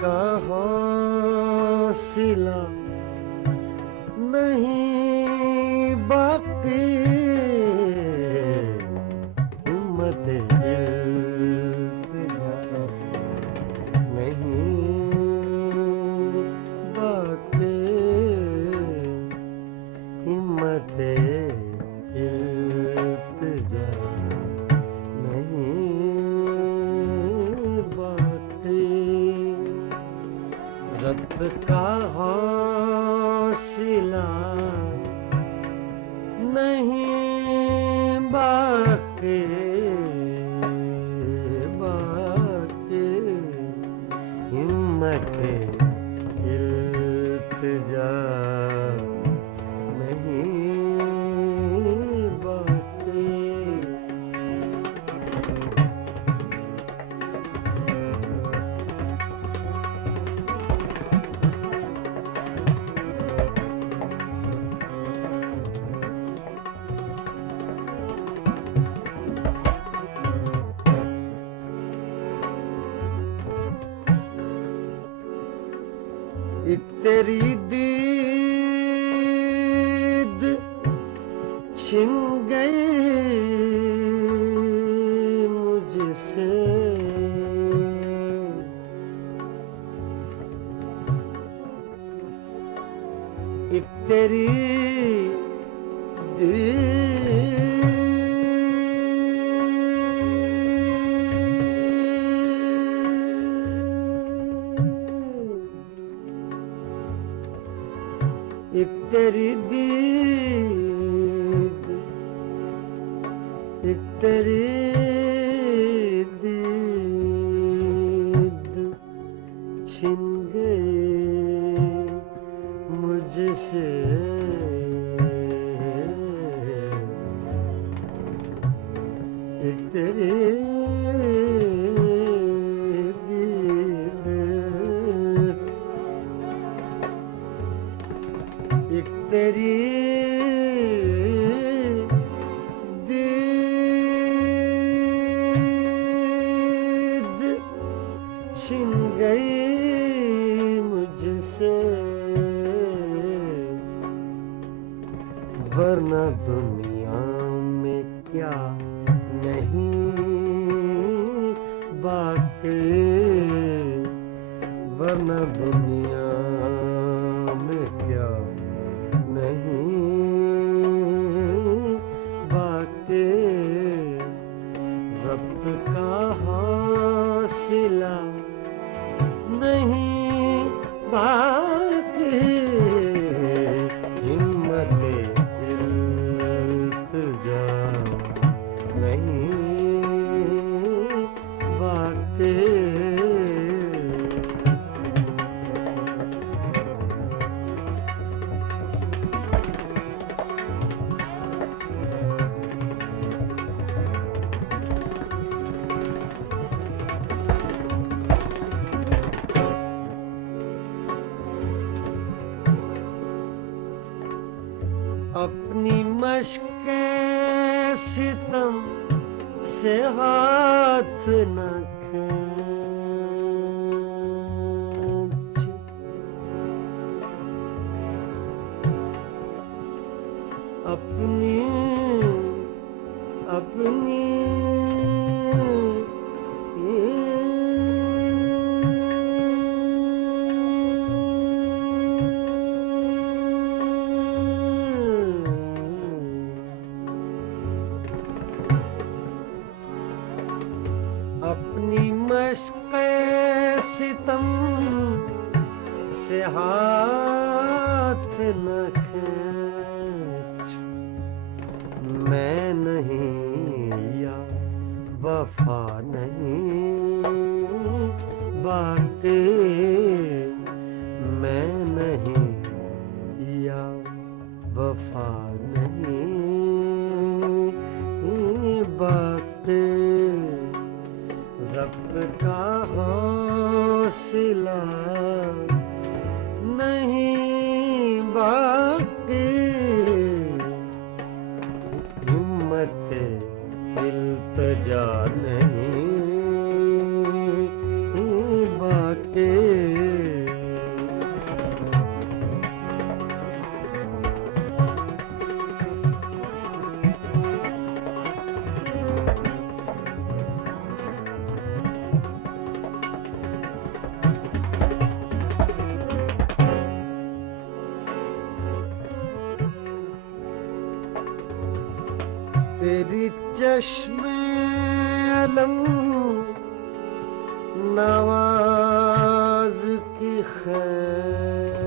का हौसला नहीं बाकी, हिम्मत इल्तिजा नहीं बाकी, हिम्मत इल्तिजा नहीं बाकी। ज़ब्त का हौसला नहीं बाकी, बाकी, हिम्मत इल्तिजा नहीं बाकी। एक तेरी दीद छिन गई मुझसे, एक तेरी एक तेरी दीद, एक तेरी दीद छिन गई मुझसे, एक तेरी एक तेरी दीद छिन गई मुझसे, वरना दुनिया में क्या नहीं बाकी, वरना दुनिया में क्या नहीं बाकी। ज़ब्त का हौसला नहीं बाकी, हिम्मत इल्तिजा नहीं बाकी। अपनी मश्के सितम से हाथ न खींच, अपनी अपनी अपनी मश्क़े सितम से हाथ न खींच, मैं नहीं या वफा नहीं बाकी, मैं नहीं या वफा नहीं बाकी। ज़ब्त का हौसला नहीं बाकी, हिम्मत इल्तिजा नहीं बाकी। तेरी चश्मे अलम नवाज की खैर,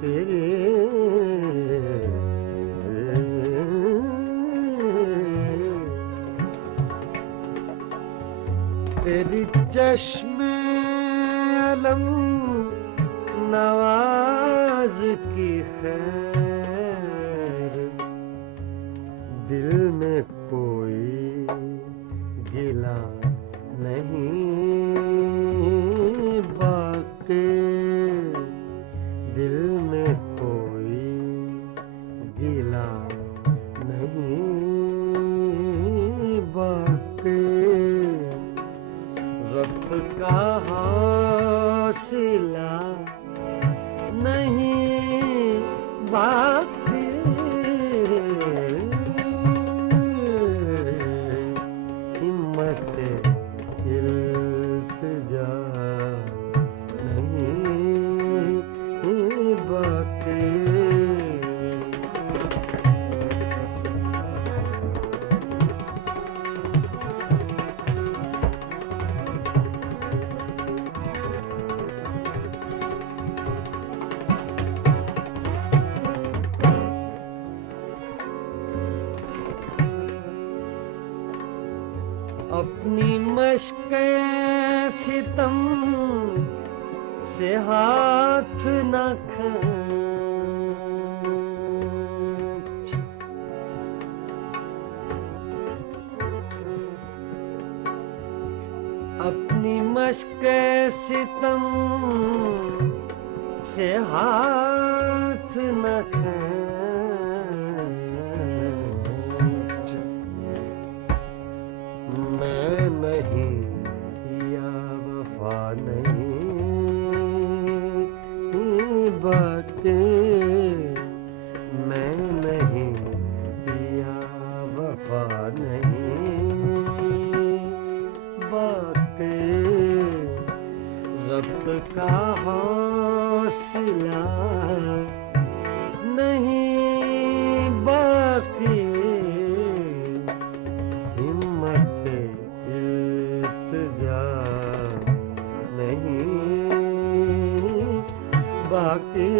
तेरे तेरी चश्मे अलम नवाज की खैर, दिल में कोई गिला नहीं बाकी, दिल में कोई गिला नहीं बाकी, ज़ब्त का हौसला नहीं बाकी, हिम्मत इल्तिजा नहीं बाकी। अपनी मश्क़े सितम से हाथ न खींच, अपनी मश्क़े सितम से हाथ न खींच, मैं नहीं या वफा नहीं बाकी, मैं नहीं या वफा नहीं बाकी, ज़ब्त का हौसला नहीं बाकी, हिम्मत इल्तिजा नहीं बाकी।